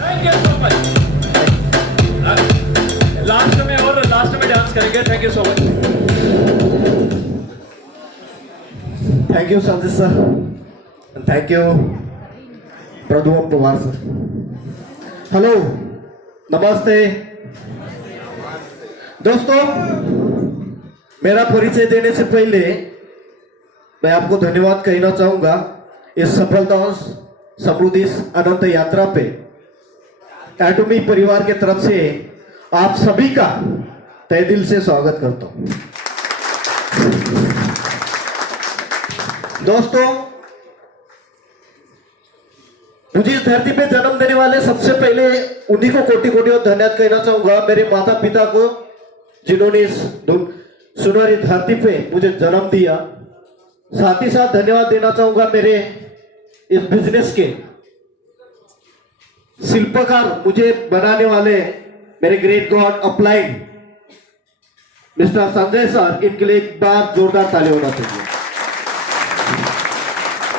Thank you so much. Last में dance करेंगे। Thank you so much. Thank you Sanjay sir, thank you Pradyumna Pawar sir. Hello, नमस्ते दोस्तों। मेरा परिचय देने से पहले मैं आपको धन्यवाद कहना चाहूंगा इस सफलता और समृद्धि अनंत यात्रा पे एटॉमी परिवार के तरफ से आप सभी का तहे दिल से स्वागत करता हूं। दोस्तों, मुझे इस धरती पे जन्म देने वाले सबसे पहले उन्हीं को कोटि कोटि और धन्यवाद कहना चाहूंगा, मेरे माता पिता को, जिन्होंने इस सुनहरी धरती पे मुझे जन्म दिया। साथ ही साथ धन्यवाद देना चाहूंगा मेरे इस बिजनेस के शिल्पकार, मुझे बनाने वाले मेरे great God upline mister Sanjay sir. इनके लिए एक बार जोरदार ताली होना चाहिए।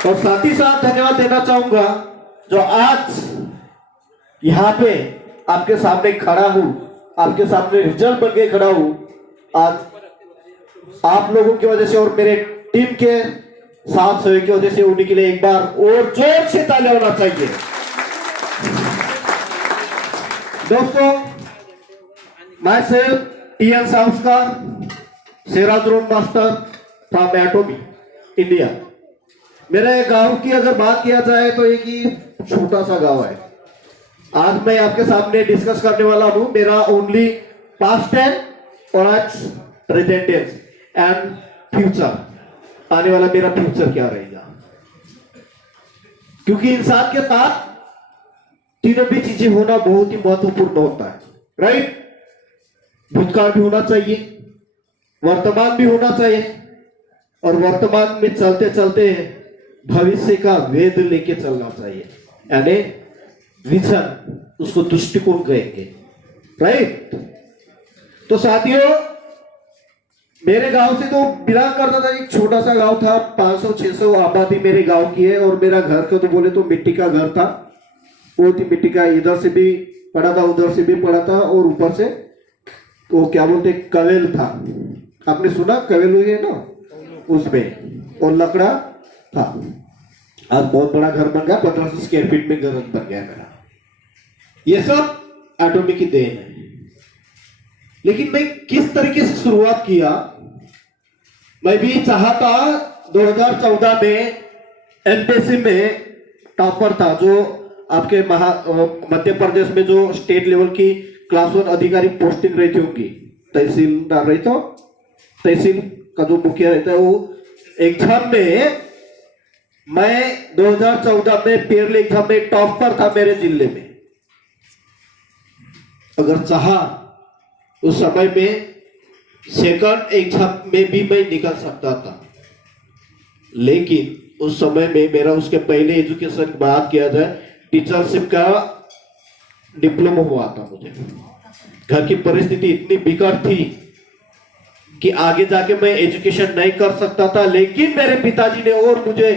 और साथ ही साथ धन्यवाद देना चाहूंगा जो आज यहां पे आपके सामने खड़ा हूं, आपके सामने रिजल्ट बन के खड़ा हूं, आज आप लोगों की वजह से और मेरे टीम के साथ सहयोग की वजह से। उन्हीं के लिए एक बार और जोर से ताली होना चाहिए। दोस्तों, माई सेल्फ टीएन साउस्कार, Siraj road master from Atomy India. मेरे गांव की अगर बात किया जाए तो एक ही छोटा सा गांव है। आज मैं आपके सामने डिस्कस करने वाला हूं मेरा ओनली पास्ट टेंस और आज प्रेजेंट टेंस एंड फ्यूचर। आने वाला मेरा फ्यूचर क्या रहेगा, क्योंकि इंसान के साथ तीनों भी चीजें होना बहुत ही महत्वपूर्ण होता है, राइट। भूतकाल भी होना चाहिए, वर्तमान भी होना चाहिए, और वर्तमान में चलते चलते भविष्य का वेद लेके चलना चाहिए, यानी विजन, उसको दृष्टिकोण कहेंगे, राइट। तो साथियों, मेरे गांव से तो बिलोंग करता था, एक छोटा सा गांव था, 500-600 आबादी मेरे गांव की है। और मेरा घर का तो बोले तो मिट्टी का घर था, वो थी मिट्टी का, इधर से भी पड़ा था उधर से भी पड़ा था, और ऊपर से वो क्या बोलते कवेल था, आपने सुना कवेल हुई है ना, उसमें और लकड़ा था। आज बहुत बड़ा घर बन गया, 1500 स्क्वायर फीट में घर बन गया मेरा। ये सब एटॉमी की देन है। लेकिन मैं किस तरीके से शुरुआत किया, मैं भी चाहता 2014 में एमपीएससी में टॉपर था, जो आपके मध्य प्रदेश में जो स्टेट लेवल की क्लास 1 अधिकारी पोस्टिंग रहती होगी, तहसीलदार रही, तो तहसील का जो मुखिया रहता है, वो एग्जाम में मैं 2014 में पेरले एग्जाम में टॉपर था मेरे जिले में। अगर चाहा उस समय में सेकंड एग्जाम में भी मैं निकल सकता था, लेकिन उस समय में मेरा उसके पहले एजुकेशन की बात किया जाए, टीचरशिप का डिप्लोमा हुआ था। मुझे घर की परिस्थिति इतनी बिगड़ थी कि आगे जाके मैं एजुकेशन नहीं कर सकता था, लेकिन मेरे पिताजी ने और मुझे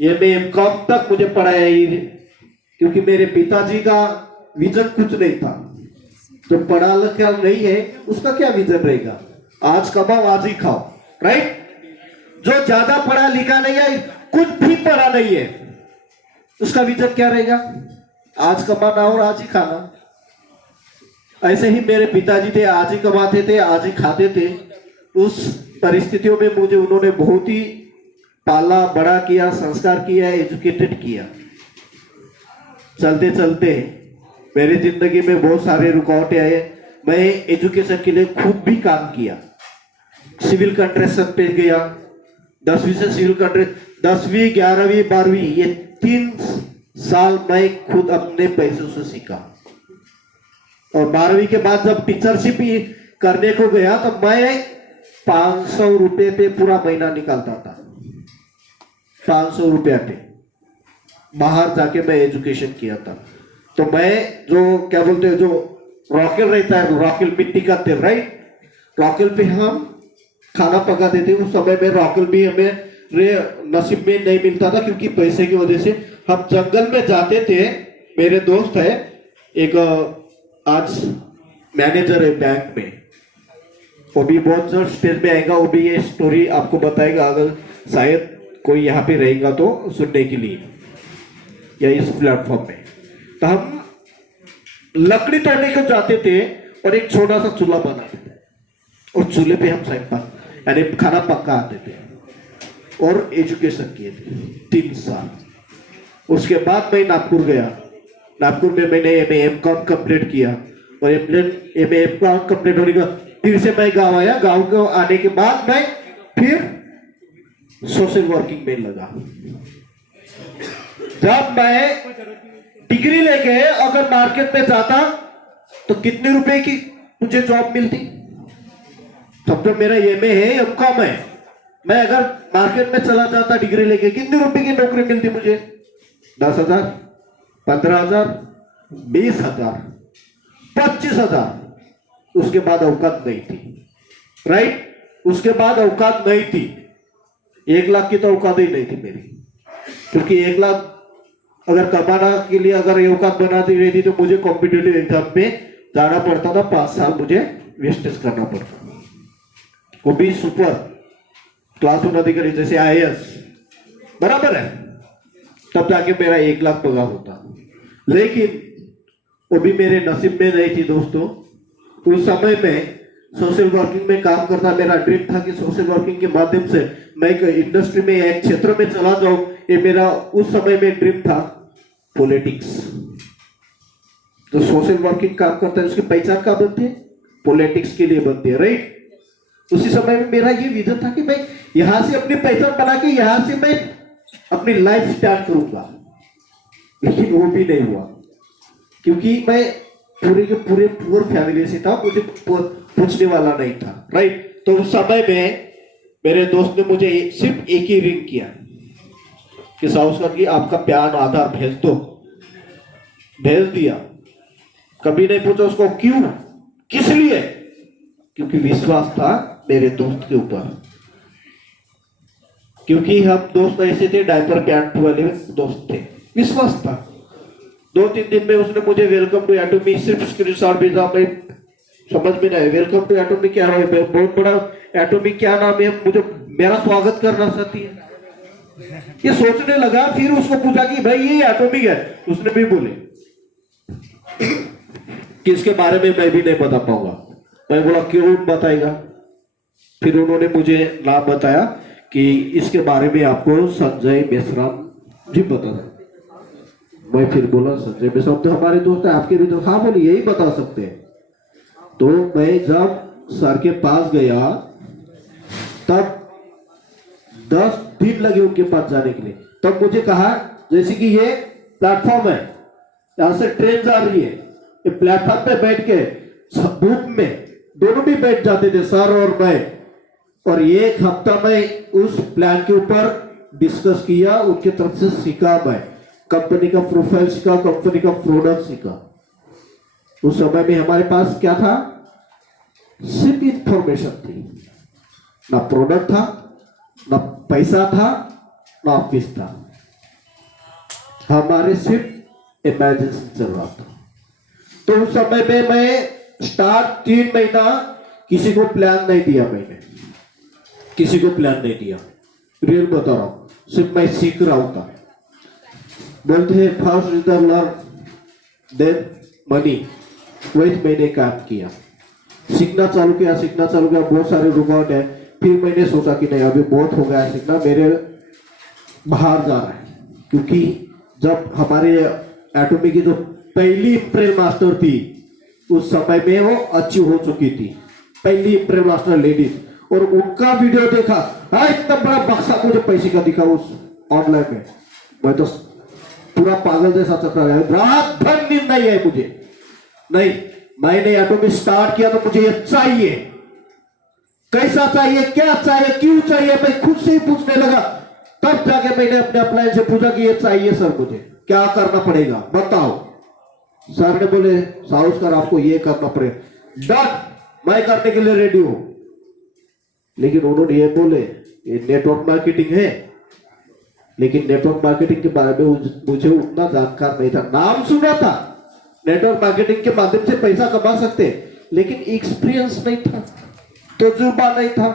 ये मैं कब तक मुझे पढ़ाया ही, क्योंकि मेरे पिताजी का विजन कुछ नहीं था। जो पढ़ा लिखा नहीं है उसका क्या विजन रहेगा, आज कमाओ आज ही खाओ, राइट। जो ज्यादा पढ़ा लिखा नहीं है, कुछ भी पढ़ा नहीं है, उसका विजन क्या रहेगा, आज कमाना और आज ही खाना। ऐसे ही मेरे पिताजी थे, आज ही कमाते थे आज ही खाते थे। उस परिस्थितियों में मुझे उन्होंने बहुत ही पाला बड़ा किया, संस्कार किया, एजुकेटेड किया। चलते चलते मेरी जिंदगी में बहुत सारे रुकावटें आए। मैं एजुकेशन के लिए खुद भी काम किया, सिविल कंट्रेक्शन पे गया, 10वीं से सिविल कंट्रेक्ट, 10वीं 11वीं 12वीं ये 3 साल मैं खुद अपने पैसों से सीखा। और 12वीं के बाद जब टीचरशिप ही करने को गया तो मैं 500 रुपए पे पूरा महीना निकालता था। 500 रुपया पे बाहर जाके मैं एजुकेशन किया था। तो मैं जो क्या बोलते हैं, जो रॉकेल रहता है, रॉकेल मिट्टी का तेल, राइट, रॉकेल पे हम खाना पका देते। उस समय में रॉकेल भी हमें नसीब में नहीं मिलता था, क्योंकि पैसे की वजह से हम जंगल में जाते थे। मेरे दोस्त है एक आज मैनेजर है बैंक में, वो भी बहुत जल्द स्टेज में आएगा, वो भी ये स्टोरी आपको बताएगा, अगर शायद कोई यहाँ पे रहेगा तो सुनने के लिए या इस प्लेटफॉर्म में। तो हम लकड़ी तोड़ने को जाते थे और एक छोटा सा चूल्हा बनाते थे और चूल्हे पे हम सैंपल यानी खाना पका आते थे और एजुकेशन किए थे 3 साल। उसके बाद मैं नागपुर गया, नागपुर में मैंने एम.कॉम कंप्लीट किया और एम.कॉम कंप्लीट होने का फिर से मैं गांव आया। गांव को आने के बाद मैं फिर सोशल वर्किंग में लगा। जब मैं डिग्री लेके अगर मार्केट में जाता तो कितने रुपए की मुझे जॉब मिलती? तब तो मेरा एमए है, एम.कॉम है, मैं अगर मार्केट में चला जाता डिग्री लेके कितने रुपए की नौकरी मिलती मुझे? 10,000, 15,000, 20,000, 25,000। उसके बाद औकात नहीं थी, राइट? उसके बाद औकात नहीं थी। 1 लाख की तो औकात ही नहीं थी मेरी, क्योंकि 1 लाख अगर कमाना के लिए अगर ये औकात बनाती रहती तो मुझे कॉम्पिटिटिव एग्जाम में जाना पड़ता था, 5 साल मुझे वेस्टेज करना पड़ता, वो भी सुपर क्लास 1 अधिकारी जैसे IAS, बराबर है, तब जाके मेरा 1 लाख पगार होता। लेकिन वो भी मेरे नसीब में नहीं थी दोस्तों। उस समय में सोशल वर्किंग में काम करना मेरा ड्रीम था कि सोशल वर्किंग के माध्यम से मैं एक इंडस्ट्री में, एक क्षेत्र में चला जाऊं। ये मेरा उस समय में ड्रीम था। पॉलिटिक्स, तो सोशल वर्किंग काम करता है उसकी पहचान कहाँ बनती है? पॉलिटिक्स के लिए बनती है, राइट? उसी समय में मेरा ये विजन था कि मैं यहां से अपनी पहचान बना के यहां से मैं अपनी लाइफ स्टार्ट करूंगा। लेकिन वो भी नहीं हुआ, क्योंकि मैं पूरे के पूरे पुअर फैमिली से था, मुझे पूछने वाला नहीं था, राइट? तो उस समय में मेरे दोस्त ने मुझे सिर्फ एक ही रिंग किया कि साउस्कर की आपका प्यार आधार भेज दो। भेज दिया, कभी नहीं पूछा उसको क्यों, किस लिए, क्योंकि विश्वास था मेरे दोस्त के ऊपर। क्योंकि हम दोस्त ऐसे थे, डायपर पैंट वाले दोस्त थे, विश्वास था। 2-3 दिन में उसने मुझे वेलकम टू एटोमी सिर्फ स्क्रीनशॉट भेजा। मैं समझ में नहीं, वेलकम टू एटोमी क्या है? बहुत बड़ा एटोमी क्या नाम है, मुझे मेरा स्वागत करना चाहती है, ये सोचने लगा। फिर उसको पूछा कि भाई ये एटोमिक है, उसने भी बोले कि इसके बारे में मैं भी नहीं बता पाऊंगा। मैं बोला क्यों बताएगा? फिर उन्होंने मुझे नाम बताया कि इसके बारे में आपको संजय मेश्राम जी बता दें। मैं फिर बोला संजय मेश्राम तो हमारे दोस्त है, आपके भी तो? हाँ बोलिए, यही बता सकते हैं। तो मैं जब सर के पास गया तब 10 दिन लगे उनके पास जाने के लिए। तब मुझे कहा जैसे कि ये प्लेटफॉर्म है, यहां से ट्रेन जा रही है, ये प्लेटफॉर्म पे बैठ के धूप में दोनों भी बैठ जाते थे, सर और मैं। और 1 हफ्ता में उस प्लान के ऊपर डिस्कस किया, उनके तरफ से सीखा, मैं कंपनी का प्रोफाइल सीखा, कंपनी का प्रोडक्ट सीखा। उस समय में हमारे पास क्या था? सिर्फ इंफॉर्मेशन थी, ना प्रोडक्ट था, ना पैसा था, ना ऑफिस था। हमारे सिर्फ इमेजिनेशन चल रहा था। तो उस समय में मैं स्टार्ट 3 महीना किसी को प्लान नहीं दिया, मैंने किसी को प्लान नहीं दिया, रियल बता रहा हूं, सिर्फ मैं सीख रहा था। बोलते हैं first is the learn then money, वही मैंने काम किया, सीखना चालू किया। बहुत सारे रुकावट है। फिर मैंने सोचा कि नहीं अभी बहुत हो गया सीखना, मेरे बाहर जा रहा है। क्योंकि जब हमारे एटोमी की जो पहली अप्रैल मास्टर थी उस समय में वो अच्छी हो चुकी थी, पहली अप्रैल मास्टर लेडीज, और उनका वीडियो देखा, इतना बड़ा बक्सा मुझे पैसे का दिखा उस ऑनलाइन में। मैं तो पूरा पागल जैसा चक्कर गया, रात भर नींद नहीं है मुझे। नहीं, मैंने एटोमी स्टार्ट किया तो मुझे ये चाहिए, कैसा चाहिए, क्या चाहिए, क्यों चाहिए, मैं खुद से ही पूछने लगा। तब जाके मैंने अपने अपलाइन से पूछा कि ये चाहिए सर, मुझे क्या करना पड़ेगा बताओ। सर ने बोले साउस्कर आपको ये करना पड़ेगा। डन, मैं करने के लिए रेडी हूं। लेकिन उन्होंने ये बोले ये नेटवर्क मार्केटिंग है, लेकिन नेटवर्क मार्केटिंग के बारे में मुझे उतना जानकार नहीं था। नाम सुना था नेटवर्क मार्केटिंग के माध्यम से पैसा कमा सकते हैं, लेकिन एक्सपीरियंस नहीं था, तजुर्बा नहीं था।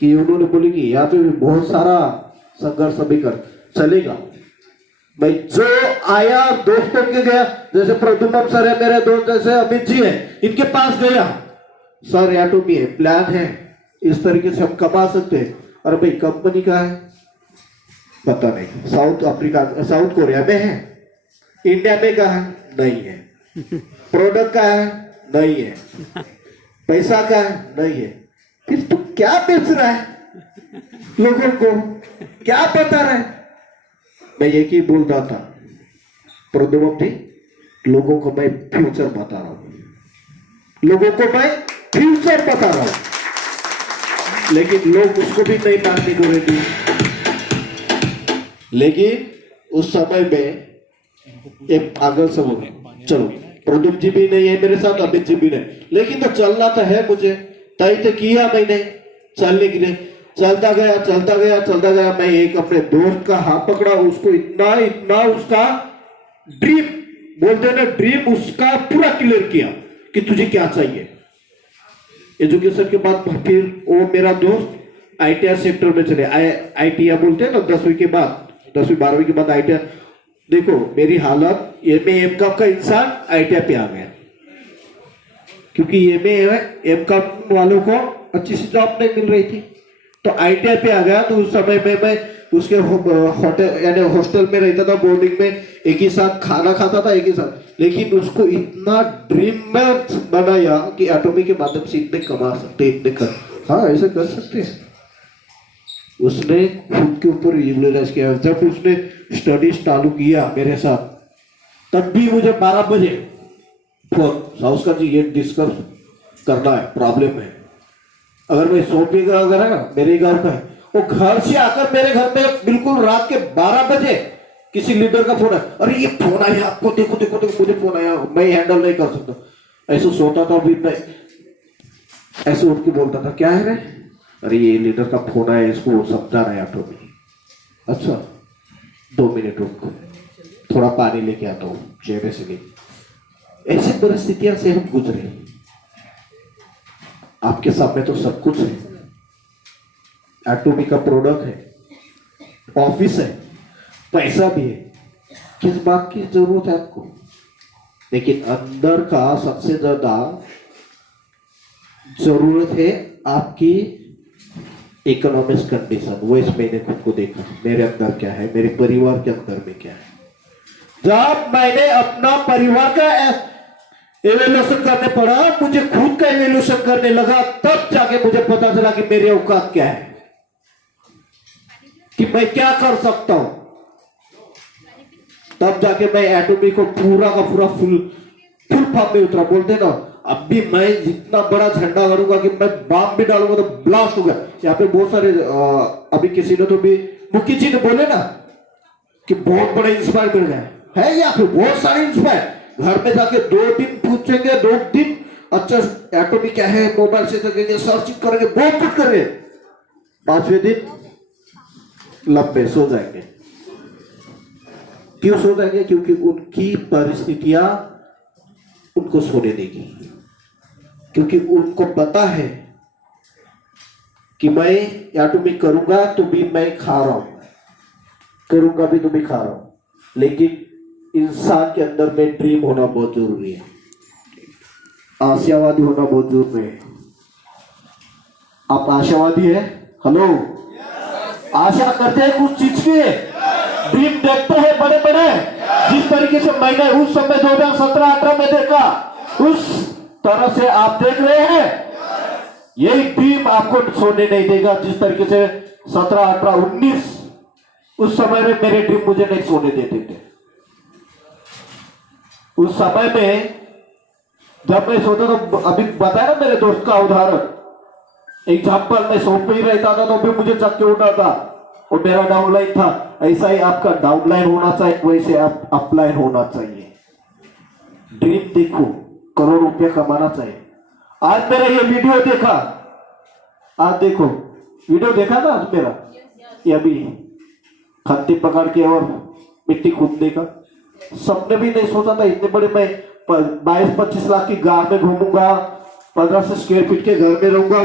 कि उन्होंने बोली कि यहाँ पे भी बहुत सारा संघर्ष अभी कर चलेगा। भाई जो आया दोस्तों के गया, जैसे प्रद्युम्न सर है मेरे दोस्त, जैसे अमित जी है, इनके पास गया, सर एटोमी है, प्लान है, इस तरीके से हम कमा सकते हैं। और भाई कंपनी का है पता नहीं, साउथ अफ्रीका साउथ कोरिया में है, इंडिया में का है नहीं है, प्रोडक्ट का है नहीं है, पैसा का है नहीं है, फिर तू क्या बेच रहा है लोगों को, क्या बता रहा है? मैं एक ही बोल रहा था प्रद्युम्न जी, लोगों को मैं फ्यूचर बता रहा हूं, लोगों को मैं फ्यूचर बता रहा हूं, लेकिन लोग उसको भी नहीं मानने को रेडी। लेकिन उस समय में एक पागल सब हो गए, चलो प्रद्युम्न जी भी नहीं है मेरे साथ, अमित जी भी नहीं, लेकिन तो चलना तो है मुझे, तय तो किया मैंने चलने के लिए। चलता गया। मैं एक अपने दोस्त का हाथ पकड़ा, उसको इतना उसका ड्रीम बोलते हैं ना, ड्रीम उसका पूरा क्लियर किया कि तुझे क्या चाहिए। एजुकेशन के बाद फिर वो मेरा दोस्त आईटीआई सेक्टर में चले, आईटीआई बोलते हैं ना 10वीं के बाद, 10वीं 12वीं के बाद आईटीआई। देखो मेरी हालत, एम कॉम का इंसान आईटीआई पे आ गया, क्योंकि एम कॉम वालों को अच्छी सी जॉब नहीं मिल रही थी, तो आईटीआई पे आ गया। तो उस समय में मैं उसके होटल यानी हॉस्टल में रहता था, बोर्डिंग में, एक ही साथ खाना खाता था, एक ही साथ। लेकिन उसको इतना ड्रीम में बनाया कि एटोमी के माध्यम से इतने कमा सकते, इतने कर, हाँ ऐसे कर सकते हैं। उसने खुद के ऊपर रियलाइज किया। जब उसने स्टडीज चालू किया मेरे साथ, तब भी मुझे 12 बजे फोन, साउस्कर जी ये डिस्कस करना है, प्रॉब्लम है। अगर मैं सोचेगा अगर है ना मेरे घर का है, वो घर से आकर मेरे घर में बिल्कुल रात के 12 बजे किसी लीडर का फोन है, अरे ये फोन आया आपको, देखो देखो देखो मुझे फोन आया, मैं हैंडल नहीं कर सकता। ऐसे सोता था, अभी मैं ऐसे उठ के बोलता था, क्या है रे, अरे ये लीडर का फोन आया, इसको समझा रहा है एटोमी। अच्छा 2 मिनट रुक, थोड़ा पानी लेके आता हूँ चेहरे से नहीं। ऐसी परिस्थितियां से हम गुजरे। आपके सामने तो सब कुछ है, एटोमी का प्रोडक्ट है, ऑफिस है, पैसा भी है, किस बात की जरूरत है आपको? लेकिन अंदर का सबसे ज्यादा जरूरत है आपकी इकोनॉमिक कंडीशन। वो इस मैंने खुद को देखा, मेरे अंदर क्या है, मेरे परिवार के अंदर में क्या है। जब मैंने अपना परिवार का एवेल्यूशन करने पड़ा, मुझे खुद का एवेल्यूशन करने लगा, तब जाके मुझे पता चला कि मेरी औकात क्या है, कि मैं क्या कर सकता हूं। तब जाके मैं एटोमी को पूरा का पूरा फुल फॉर्म में उतरा। बोलते ना, अब भी मैं जितना बड़ा झंडा करूंगा कि मैं बम भी डालूंगा तो ब्लास्ट होगा। यहाँ पे बहुत सारे अभी किसी ने तो भी मुखी जी ने बोले ना कि बहुत बड़ा इंस्पायर मिल गया है, यहाँ पे बहुत सारे इंस्पायर। घर में जाके 2 दिन पूछेंगे, 2 दिन अच्छा एटोमी क्या है, मोबाइल से देखेंगे, सर्चिंग करेंगे, बहुत कुछ करेंगे, 5वें दिन लंबे सो जाएंगे। क्यों सो जाएंगे? क्योंकि उनकी परिस्थितियां उनको सोने देगी, क्योंकि उनको पता है कि मैं एटोमी करूंगा तो भी मैं खा रहा हूं, करूंगा भी तो भी खा रहा हूं। लेकिन इंसान के अंदर में ड्रीम होना बहुत जरूरी है, आशावादी होना बहुत जरूरी है। आप आशावादी है? हेलो, आशा करते हैं कुछ चीज की, ड्रीम देखते हैं बड़े बड़े। जिस तरीके से मैंने उस समय 2017-18 में देखा, उस तरह से आप देख रहे हैं। यही ड्रीम आपको सोने नहीं देगा, जिस तरीके से 17, 18, 19 उस समय में मेरे ड्रीम मुझे नहीं सोने देते थे। उस समय में जब मैं सोता था, अभी बताया ना मेरे दोस्त का उदाहरण, एग्जाम्पल, मैं सोच पे ही रहता था तो भी मुझे चक्के उठा था, और मेरा डाउनलाइन था। ऐसा ही आपका डाउनलाइन होना चाहिए, वैसे आप अपलाइन होना चाहिए। ड्रीम देखो, करोड़ रुपया कमाना चाहिए। आज मेरा ये वीडियो देखा, आज देखो वीडियो देखा ना आज मेरा, ये अभी खत्ती पकड़ के और मिट्टी कूदने का, सपने भी नहीं सोचा था इतने बड़े मैं 22-25 लाख की कार में घूमूंगा, 1500 स्क्वायर फीट के घर में रहूंगा,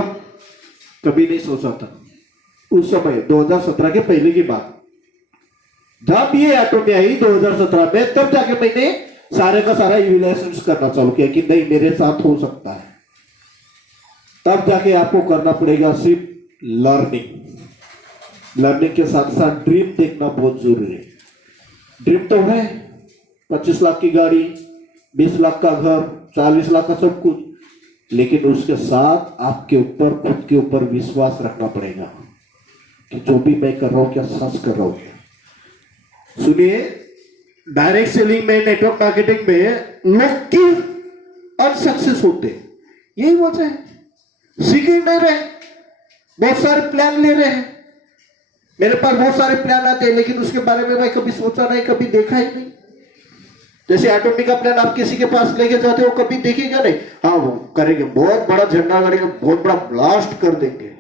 कभी नहीं सोचा था। उस समय 2017 के पहले की बात, जब ये एटोमी आई 2017 में, तब जाके मैंने सारे का सारा इवेल्युएशन करना चालू किया कि नहीं मेरे साथ हो सकता है। तब जाके आपको करना पड़ेगा सिर्फ लर्निंग के साथ साथ ड्रीम देखना बहुत जरूरी है। ड्रीम तो है 25 लाख की गाड़ी, 20 लाख का घर, 40 लाख का सब कुछ, लेकिन उसके साथ आपके ऊपर खुद के ऊपर विश्वास रखना पड़ेगा कि जो भी मैं कर रहा हूं क्या सच कर रहा हूं। सुनिए, डायरेक्ट सेलिंग में, नेटवर्क मार्केटिंग में लोग क्यों अनसक्सेस होते, यही वजह है, सीख ही नहीं रहे, बहुत सारे प्लान ले रहे हैं। मेरे पास बहुत सारे प्लान आते हैं, लेकिन उसके बारे में मैं कभी सोचा नहीं, कभी देखा ही नहीं। जैसे एटोमी का प्लान आप किसी के पास लेके जाते हो, कभी देखेगा नहीं, हाँ वो करेंगे, बहुत बड़ा झंडा गाड़ेंगे, बहुत बड़ा ब्लास्ट कर देंगे,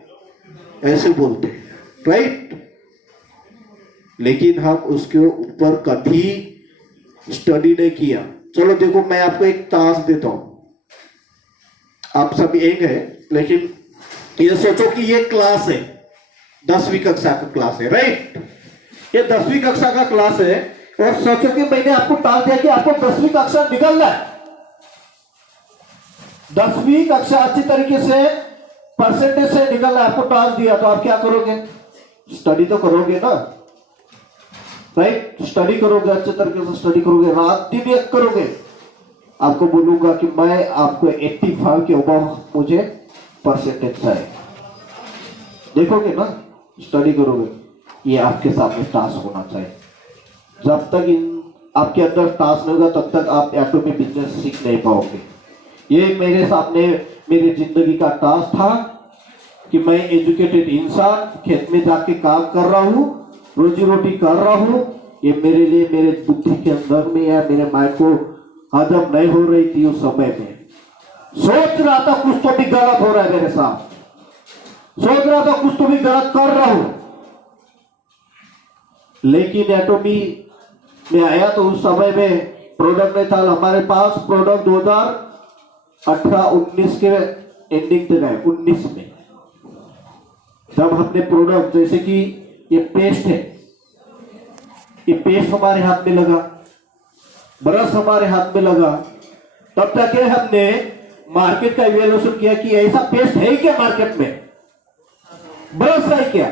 ऐसे बोलते हैं, राइट। लेकिन हम उसके ऊपर कभी स्टडी नहीं किया। चलो देखो, मैं आपको एक टास्क देता हूं, आप सब एक है, लेकिन ये सोचो कि ये क्लास है, 10वीं कक्षा का क्लास है, राइट। ये 10वीं कक्षा का क्लास है, और सोचो कि मैंने आपको टास्क दिया कि आपको 10वीं कक्षा निकलना है। 10वीं कक्षा अच्छी तरीके से परसेंटेज से निकलना है, आपको टास्क दिया, तो आप क्या करोगे? स्टडी तो करोगे ना, राइट। स्टडी करोगे, अच्छे तरीके से स्टडी करोगे, रात दिन एक करोगे। आपको बोलूंगा कि मैं आपको 85 के ऊपर मुझे परसेंटेज चाहिए, देखोगे ना, स्टडी करोगे, ये आपके सामने टास्क होना चाहिए। जब तक आपके अंदर टास्क नहीं होगा, तब तक आप एटोमी बिजनेस सीख नहीं पाओगे। ये मेरे सामने मेरी जिंदगी का टास्क था कि मैं एजुकेटेड इंसान खेत में जाके काम कर रहा हूँ, रोजी रोटी कर रहा हूँ। ये मेरे लिए, मेरे बुद्धि के अंदर में या मेरे माइंड को हजम नहीं हो रही थी। उस समय में सोच रहा था कुछ तो भी गलत हो रहा है मेरे साथ, सोच रहा था कुछ तो भी गलत कर रहा हूं। लेकिन एटोमी में आया तो उस समय में प्रोडक्ट नहीं था हमारे पास। प्रोडक्ट 2018-19 के एंडिंग तक आए, 19 में जब हमने प्रोडक्ट, जैसे कि ये पेस्ट है, ये पेस्ट हमारे हाथ में लगा, ब्रश हमारे हाथ में लगा, तब तक हमने मार्केट का इवैल्यूएशन किया कि ऐसा पेस्ट है क्या मार्केट में, ब्रश है क्या,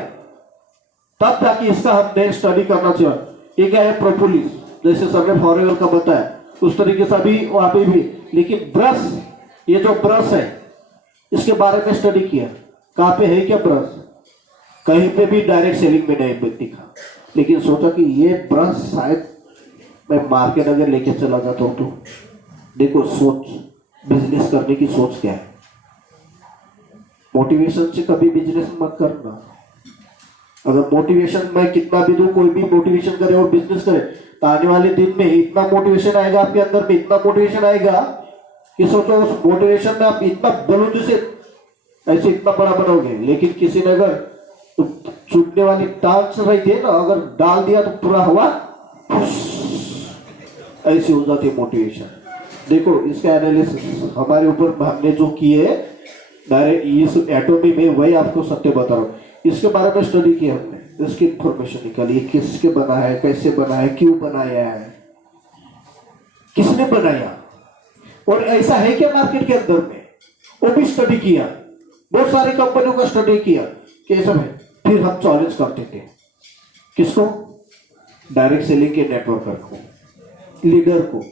तब तक इसका हमने स्टडी करना चाहिए। ये क्या है? प्रोपोलिस, जैसे सबने फॉरेवर का बताया उस तरीके से भी वहां पे भी। लेकिन ब्रश, ये जो ब्रश है इसके बारे में स्टडी किया, कहां पे है क्या ब्रश, कहीं पे भी डायरेक्ट सेलिंग में नहीं दिखा। लेकिन सोचा कि ये ब्रश शायद मैं मार्केट अगर लेके चला जाता हूं तो, देखो सोच, बिजनेस करने की सोच क्या है। मोटिवेशन से कभी बिजनेस मत करना। अगर मोटिवेशन मैं कितना भी दूं, कोई भी मोटिवेशन करे और बिजनेस करे, तो आने वाले दिन में इतना मोटिवेशन आएगा आपके अंदर में, इतना मोटिवेशन आएगा कि सोचो उस मोटिवेशन में आप इतना बलून से ऐसे इतना बड़ा बनोगे। लेकिन किसी ने अगर तो छूटने वाली टांग रही थी ना, अगर डाल दिया तो पूरा हवा ऐसी हो जाती है मोटिवेशन। देखो इसका एनालिसिस हमारे ऊपर हमने जो किए डायरेक्ट इस एटोमी में, वही आपको सत्य बता रहा हूँ। इसके बारे में स्टडी किया हमने, इसकी इंफॉर्मेशन निकाली, किसके बना है, कैसे बना है, क्यों बनाया है, किसने बनाया, और ऐसा है क्या मार्केट के अंदर में, वो भी स्टडी किया। बहुत सारी कंपनियों का स्टडी किया कि ऐसा है। फिर हम चैलेंज करते थे किसको? डायरेक्ट सेलिंग के नेटवर्कर को, लीडर को।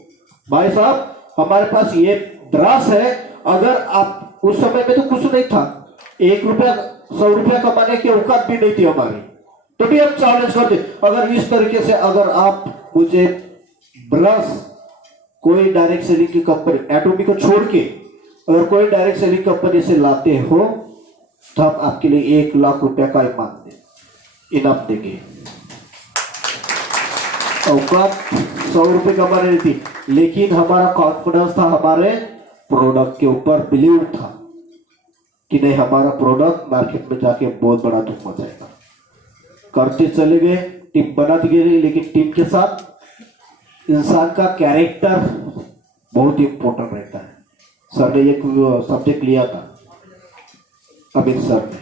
भाई साहब हमारे पास ये ब्रश है, अगर आप, उस समय में तो कुछ नहीं था, 1 रुपया 100 रुपया कमाने की औकात भी नहीं थी हमारी, तो भी हम चैलेंज करते, अगर इस तरीके से अगर आप मुझे ब्रश, कोई डायरेक्ट सेलिंग की कंपनी, एटोमी को छोड़ के अगर कोई डायरेक्ट सेलिंग कंपनी से लाते हो, तो हम आपके लिए 1 लाख रुपया का इनाम देंगे। औकात 100 रुपये कमाने नहीं थी, लेकिन हमारा कॉन्फिडेंस था, हमारे प्रोडक्ट के ऊपर बिलीव था कि नहीं, हमारा प्रोडक्ट मार्केट में जाके बहुत बड़ा धूम मचाएगा। करते चले गए, टीम बनाती गई, लेकिन टीम के साथ इंसान का कैरेक्टर बहुत इम्पोर्टेंट रहता है। सर ने एक सब्जेक्ट लिया था अमित सर ने,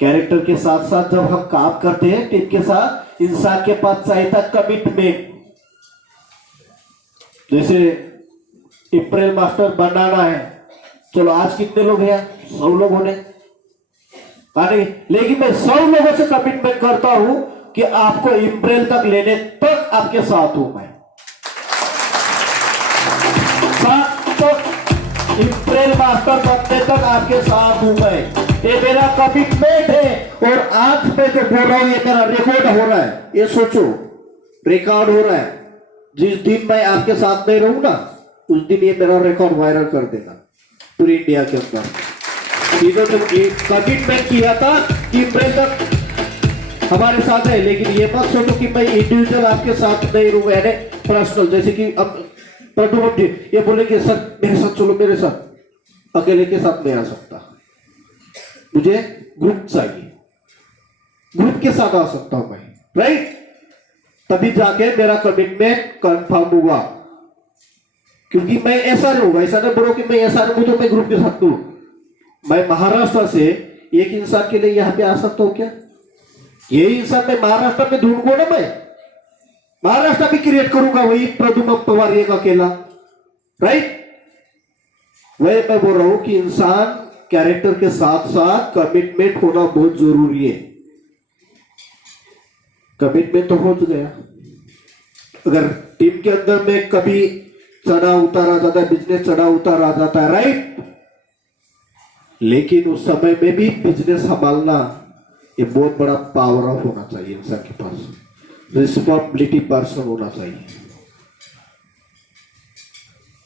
कैरेक्टर के साथ साथ जब हम काम करते हैं टीम के साथ, इंसान के पास चाहिए था कमिटमेंट। जैसे अप्रैल मास्टर बनाना है, चलो आज कितने लोग हैं? 100 लोग होने, लेकिन मैं 100 लोगों से कमिटमेंट करता हूं कि आपको अप्रैल तक लेने तक आपके साथ हूं मैं, अप्रैल मास्टर बनने तक आपके साथ हूं मैं। ये मेरा कमिटमेंट है। और आज मैं जो बोल रहा हूं ये मेरा रिकॉर्ड हो रहा है, ये सोचो रिकॉर्ड हो रहा है। जिस दिन मैं आपके साथ नहीं रहूं ना, उस दिन ये मेरा रिकॉर्ड वायरल कर देगा पूरी इंडिया के अंदर। इन्होंने कमिटमेंट किया था कि अप्रैल तक हमारे साथ है, लेकिन ये मत सोचो कि मैं इंडिविजुअल आपके साथ नहीं रहूंगा, यानी पर्सनल। जैसे कि अब प्रदुमन जी ये बोलेंगे सर मेरे साथ चलो, मेरे साथ, अकेले के साथ नहीं आ सकता, मुझे ग्रुप चाहिए, ग्रुप के साथ आ सकता हूं मैं, राइट? तभी जाके मेरा कमिटमेंट कंफर्म होगा। क्योंकि मैं ऐसा रहूंगा, ऐसा नहीं बोलो कि मैं ऐसा रहूं तो मैं ग्रुप के साथ हूं। मैं महाराष्ट्र से एक इंसान के लिए यहां पे आ सकता हूं क्या? यही इंसान मैं महाराष्ट्र में ढूंढूंगा ना, मैं महाराष्ट्र भी क्रिएट करूंगा, वही प्रद्युम्न पवार एक अकेला, राइट? वही मैं बोल रहा हूं कि इंसान कैरेक्टर के साथ साथ कमिटमेंट होना बहुत जरूरी है। कमिटमेंट तो हो गया, अगर टीम के अंदर में कभी चढ़ा उतार आ जाता है, बिजनेस चढ़ा उतार आ जाता है, राइट? लेकिन उस समय में भी बिजनेस संभालना ये बहुत बड़ा पावर ऑफ होना चाहिए इंसान के पास, रिस्पॉन्सिबिलिटी पर्सन होना चाहिए।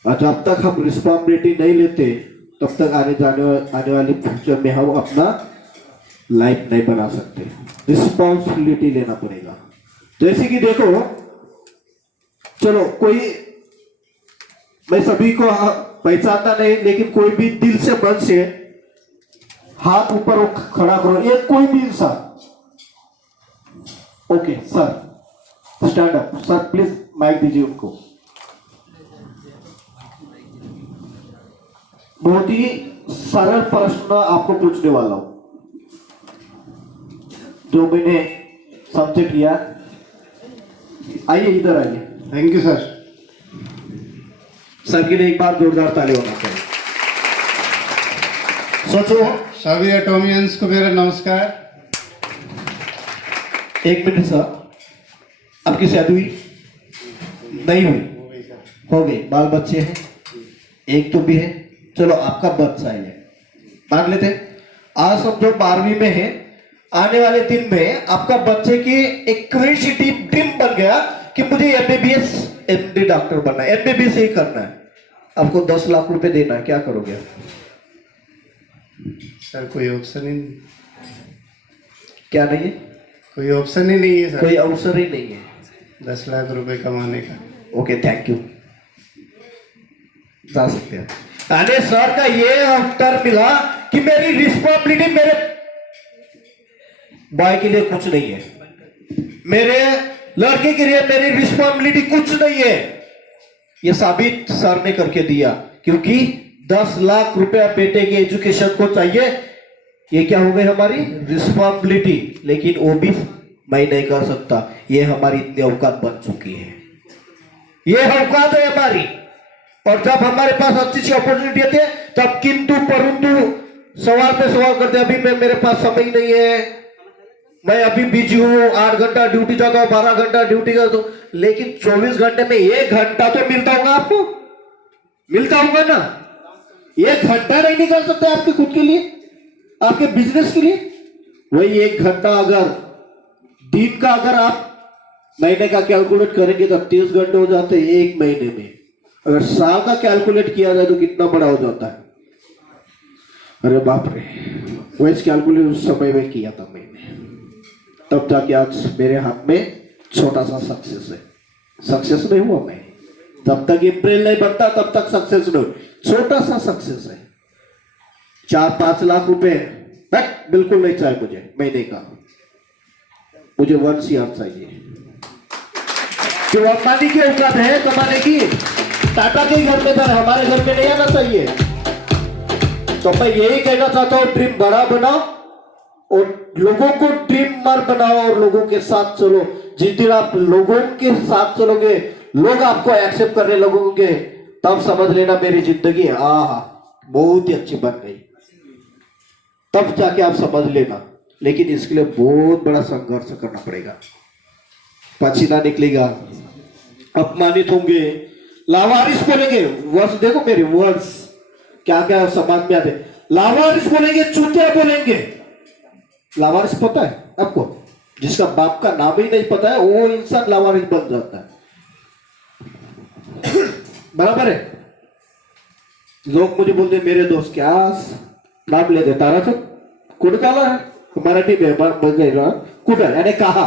और जब तक हम रिस्पॉन्सिबिलिटी नहीं लेते तब तक आने वाली फ्यूचर में हम अपना लाइफ नहीं बना सकते। रिस्पॉन्सिबिलिटी लेना पड़ेगा। जैसे कि देखो, चलो कोई, मैं सभी को पहचानता नहीं, लेकिन कोई भी दिल से मन से हाथ ऊपर खड़ा करो, एक कोई भी इंसान। Okay sir, stand up sir, please mic दीजिए उनको। बहुत ही सरल प्रश्न आपको पूछने वाला हूं, जो मैंने सब्जेक्ट लिया। आइए इधर आइए। Thank you sir. सर के लिए एक बार जोरदार ताली होना चाहिए। सोचो, सभी एटोमियंस को मेरा नमस्कार। एक मिनट सर, आपकी शादी हुई? नहीं हुई? हो गई? बाल बच्चे हैं? एक तो भी है, चलो आपका बच्चा है, मान लेते। आज समझो 12वीं में है, आने वाले दिन में आपका बच्चे की एक क्रेजी ड्रीम बन गया कि मुझे एमबीबीएस एमडी डॉक्टर बनना है, एमबीबीएस ही करना है। आपको 10 लाख रुपए देना है, क्या करोगे? सर कोई ऑप्शन ही नहीं। क्या नहीं है? कोई ऑप्शन ही नहीं है सर। कोई अवसर ही नहीं है 10 लाख रुपए कमाने का। ओके थैंक यू, जा सकते हैं। अरे सर का ये उत्तर मिला कि मेरी रिस्पॉन्सिबिलिटी मेरे बॉय के लिए कुछ नहीं है, मेरे लड़के के लिए मेरी रिस्पॉन्सिबिलिटी कुछ नहीं है। ये साबित सर ने करके दिया, क्योंकि 10 लाख रुपया बेटे के एजुकेशन को चाहिए, ये क्या हो गई हमारी रिस्पॉन्सिबिलिटी, लेकिन वो भी मैं नहीं कर सकता। ये हमारी इतनी औकात बन चुकी है, ये औकात है हमारी। और जब हमारे पास अच्छी सी अपॉर्चुनिटी आती है तब किंतु परंतु सवाल पे सवाल करते, अभी मेरे पास समय नहीं है, मैं अभी बिजी हूँ, 8 घंटा ड्यूटी जाता हूँ, 12 घंटा ड्यूटी करता हूँ। लेकिन 24 घंटे में 1 घंटा तो मिलता होगा आपको, मिलता होगा ना? 1 घंटा नहीं निकाल सकते आपके खुद के लिए, आपके बिजनेस के लिए? वही 1 घंटा अगर दिन का अगर आप महीने का कैलकुलेट करेंगे तो 30 घंटे हो जाते हैं एक महीने में। अगर साल का कैलकुलेट किया जाए तो कितना बड़ा हो जाता है? अरे बाप रे, वैसे कैलकुलेट उस समय में किया था मैंने, तब जाके आज मेरे हाथ में छोटा सा सक्सेस है। सक्सेस नहीं हुआ मैं, तब तक अप्रैल नहीं बनता तब तक सक्सेस नहीं, छोटा सा सक्सेस है। 4-5 लाख रुपए बिल्कुल नहीं चाहिए मुझे महीने का, मुझे 1 CR चाहिए। कि वो अंबानी की औकात है कमाने की? टाटा के घर में था, हमारे घर में नहीं आना चाहिए। तो मैं यही कहना चाहता हूँ, ड्रीम बड़ा बनाओ और लोगों को ड्रीमर बनाओ और लोगों के साथ चलो। जिस दिन आप लोगों के साथ चलोगे, लोग आपको एक्सेप्ट करने लगोगे, तब समझ लेना मेरी जिंदगी बहुत ही अच्छी बन गई। तब जाके आप समझ लेना। लेकिन इसके लिए बहुत बड़ा संघर्ष करना पड़ेगा, पसीना निकलेगा, अपमानित होंगे, लावारिस बोलेंगे। वर्ड्स देखो मेरे, वर्ड्स क्या क्या समाज में आते। लावारिस बोलेंगे, चूतिया बोलेंगे। लावारिस पता है आपको? जिसका बाप का नाम ही नहीं पता है वो इंसान लावारिस बन जाता है। बराबर है? लोग मुझे बोलते मेरे दोस्त क्या नाम ले देता रहा, कुड़काला है मराठी में, कुडल यानी कहा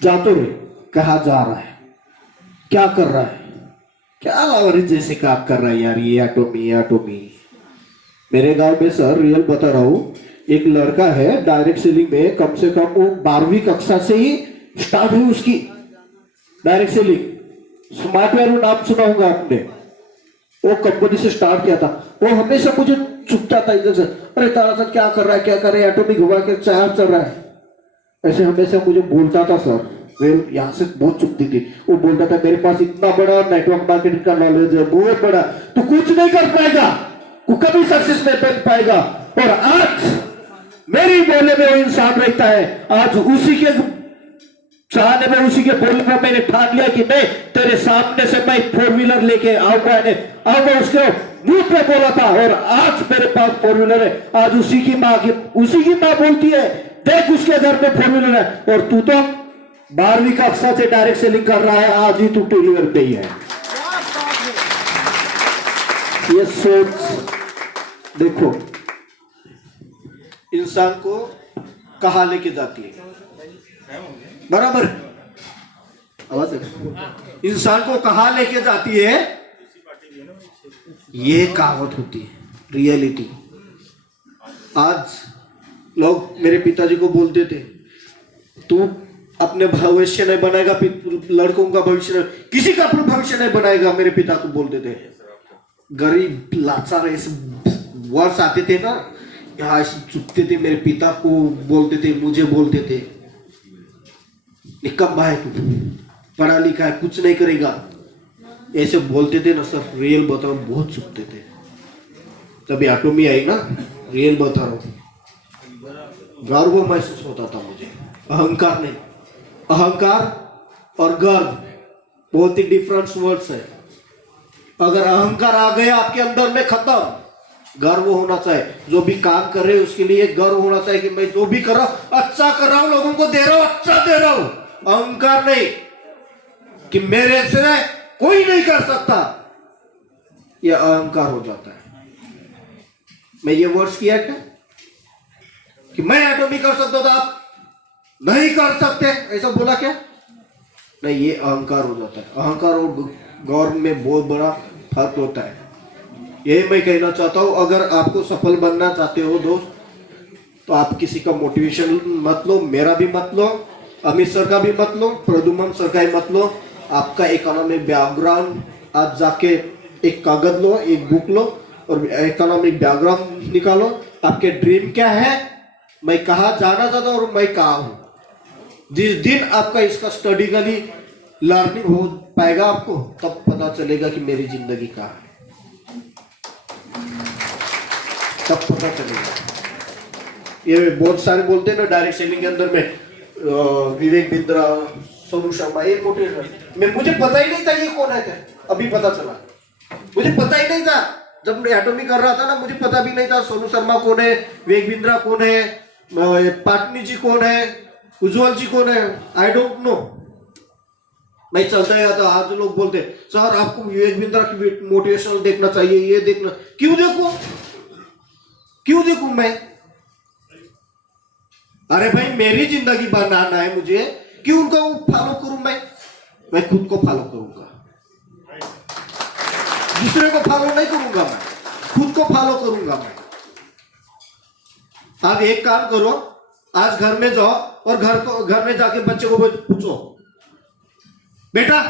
जा तो रे, कहा जा रहा है, क्या कर रहा है, क्या लावारिस जैसे काम कर रहा है यार, ये एटोमी। मेरे गांव में सर रियल बता रहा हूं, एक लड़का है डायरेक्ट सेलिंग में, कम से कम वो 12वीं कक्षा से ही स्टार्ट हुई उसकी डायरेक्ट सेलिंग। स्मार्ट वैल्यू नाम सुना होगा आपने, वो कंपनी से स्टार्ट किया था। वो हमेशा मुझे चुपता था इधर से, अरे तारा सर क्या कर रहा है, एटोमी घुमा के चार चल रहा है, ऐसे हमेशा मुझे बोलता था सर। रेल यहाँ से बहुत चुपती थी। वो बोलता था मेरे पास इतना बड़ा नेटवर्क मार्केटिंग का नॉलेज है, बहुत बड़ा, तू कुछ नहीं कर पाएगा, तू कभी सक्सेस नहीं बन पाएगा। और आज मेरी बोले में वो इंसान रहता है। आज उसी के चाहने में, उसी के बोलने में मैंने ठान लिया कि मैं तेरे सामने से मैं 4 व्हीलर लेके आऊंगा। उसके मुंह पे बोला था और आज मेरे पास 4 व्हीलर है। आज उसी की माँ बोलती है देख उसके घर में 4 व्हीलर है, और तू तो 12वीं कक्षा से डायरेक्ट सेलिंग कर रहा है, आज ही तू 2 व्हीलर पे ही है। ये सोच देखो इंसान को कहां लेके जाती है। बराबर आवाज है? इंसान को कहां लेके जाती है, ये कहावत होती है, रियलिटी। आज लोग मेरे पिताजी को बोलते थे तू अपने भविष्य नहीं बनाएगा, लड़कों का भविष्य नहीं, किसी का भविष्य नहीं बनाएगा। मेरे पिता को बोलते थे, गरीब लाचार ऐसे वर्ड्स आते थे ना, यहाँ चुपते थे। मेरे पिता को बोलते थे, मुझे बोलते थे निकम्मा है तू, पढ़ा लिखा है, कुछ नहीं करेगा, ऐसे बोलते थे ना सर। रियल बता रहा हूँ, बहुत चुपते थे। तभी एटोमी आई ना, रियल बता रहा हूँ, गर्व महसूस होता था मुझे, अहंकार नहीं। अहंकार और गर्व बहुत ही डिफरेंट वर्ड्स है। अगर अहंकार आ गया आपके अंदर में, खत्म। गर्व होना चाहिए, जो भी काम कर रहे हैं उसके लिए गर्व होना चाहिए कि मैं जो भी कर रहा हूं अच्छा कर रहा हूं, लोगों को दे रहा हूं, अच्छा दे रहा हूं। अहंकार नहीं कि मेरे से कोई नहीं कर सकता, यह अहंकार हो जाता है। मैं ये वर्ड्स किया क्या कि मैं एटोमी कर सकता था, आप नहीं कर सकते, ऐसा बोला क्या? नहीं, ये अहंकार हो जाता है। अहंकार और गौरव में बहुत बड़ा फर्क होता है। यही मैं कहना चाहता हूं। अगर आपको सफल बनना चाहते हो दोस्त, तो आप किसी का मोटिवेशन मत लो, मेरा भी मत लो, अमित सर का भी मत लो, प्रदुमन सर का ही मत लो। आपका इकोनॉमिक बैकग्राउंड, आप जाके एक कागज लो, एक बुक लो और इकोनॉमिक बैकग्राउंड निकालो। आपके ड्रीम क्या है, मैं कहाँ जाना चाहता हूँ और मैं कहाँ हूँ। जिस दिन आपका इसका स्टडीकली लर्निंग हो पाएगा आपको, तब पता चलेगा कि मेरी जिंदगी कहाँ है, तब पता चलेगा। ये बहुत सारे बोलते हैं ना डायरेक्ट सेलिंग के अंदर में, विवेक बिंद्रा, सोनू शर्मा, ये मोटिवेशन में मुझे पता ही नहीं था ये कौन है, अभी पता चला। मुझे पता ही नहीं था जब मैं एटोमी कर रहा था ना, मुझे पता भी नहीं था सोनू शर्मा कौन है, विवेक बिंद्रा कौन है, पाटनी जी कौन है, उज्जवल जी कौन है, आई डोंट नो। मैं चलता गया था। आज लोग बोलते सर आपको विवेक बिंद्रा की मोटिवेशनल देखना चाहिए, ये देखना। क्यों देखूं मैं? अरे भाई मेरी जिंदगी बनाना है मुझे, क्यों उनका वो फॉलो करूं मैं खुद को फॉलो करूंगा, दूसरे को फॉलो नहीं करूंगा, मैं खुद को फॉलो करूंगा। मैं आप एक काम करो, आज घर में जाओ और घर में जाके बच्चे को पूछो बेटा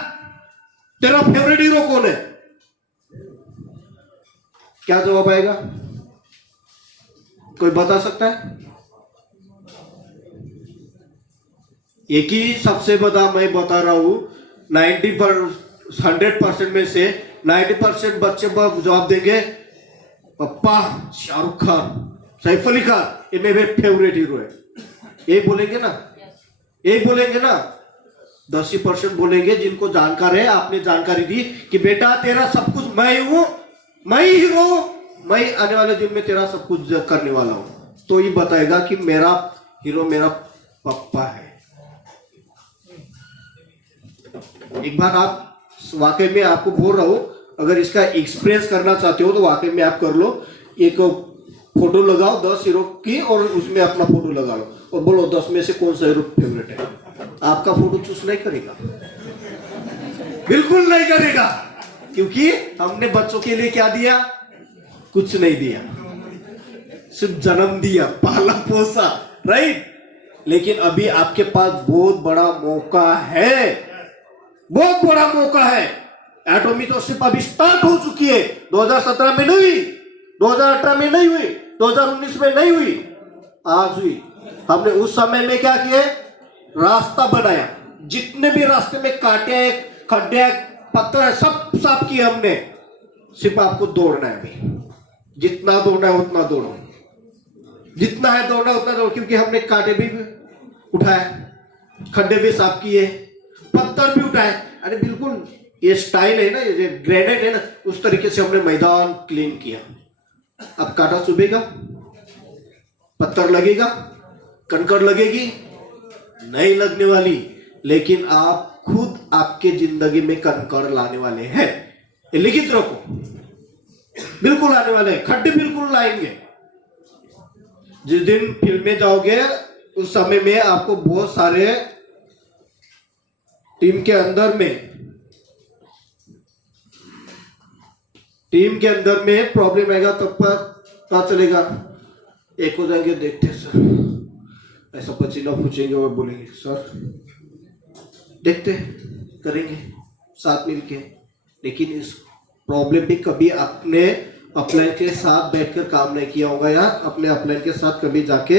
तेरा फेवरेट हीरो कौन है? क्या जवाब आएगा? कोई बता सकता है? एक ही सबसे बड़ा मैं बता रहा हूं, 100% में से 90% बच्चे जवाब देंगे पप्पा शाहरुख खान, सैफ अली खान, ये मेरे फेवरेट हीरो है। यही बोलेंगे ना? यही बोलेंगे ना? 10% बोलेंगे जिनको जानकार है, आपने जानकारी दी कि बेटा तेरा सब कुछ मैं हूं, मैं ही हीरो, मैं आने वाले दिन में तेरा सब कुछ करने वाला हूं, तो ये बताएगा कि मेरा हीरो मेरा पप्पा है। एक बार आप वाकई में आपको बोल रहा हूं, अगर इसका एक्सपीरियंस करना चाहते हो तो वाकई में आप कर लो। एक फोटो लगाओ 10 हीरो की और उसमें अपना फोटो लगा लो और बोलो 10 में से कौन सा हीरो फेवरेट है। आपका फोटो चूज नहीं करेगा, बिल्कुल नहीं करेगा, क्योंकि हमने बच्चों के लिए क्या दिया? कुछ नहीं दिया, सिर्फ जन्म दिया, पाला पोसा, राइट। लेकिन अभी आपके पास बहुत बड़ा मौका है, बहुत बड़ा मौका है। एटॉमी तो सिर्फ अभी स्टार्ट हो चुकी है, 2017 में नहीं हुई, 2018 में नहीं हुई, 2019 में नहीं हुई, आज हुई। हमने उस समय में क्या किया? रास्ता बनाया, जितने भी रास्ते में कांटे खड्डे पत्थर है सब साफ किए हमने। सिर्फ आपको दौड़ना है, अभी जितना दौड़ना है उतना दौड़ो, जितना है दौड़ना उतना दौड़ो, क्योंकि हमने कांटे भी उठाए, खड्डे भी साफ किए, पत्थर भी उठाए। अरे बिल्कुल ये स्टाइल है ना, ये ग्रेनेड है ना, उस तरीके से हमने मैदान क्लीन किया। अब कांटा चुभेगा? पत्थर लगेगा? कंकड़ लगेगी? नहीं लगने वाली। लेकिन आप खुद आपके जिंदगी में कंकड़ लाने वाले हैं, ये लिखित रखो, बिल्कुल आने वाले हैं, खड्डे बिल्कुल लाएंगे। जिस दिन फील्ड में जाओगे उस समय में आपको बहुत सारे टीम के अंदर में प्रॉब्लम आएगा, तब पर पता चलेगा। एक हो जाएंगे, देखते सर ऐसा पसीना पूछेंगे और बोलेंगे सर देखते करेंगे साथ मिलके। लेकिन इस प्रॉब्लम भी कभी अपने अपलाइन के साथ बैठकर काम नहीं किया होगा, या अपने अपलाइन के साथ कभी जाके